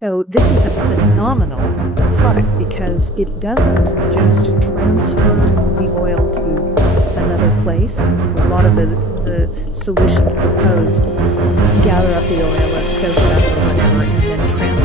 So this is a phenomenal product because it doesn't just transfer the oil to another place. A lot of the solutions proposed gather up the oil and soak it up or whatever, and then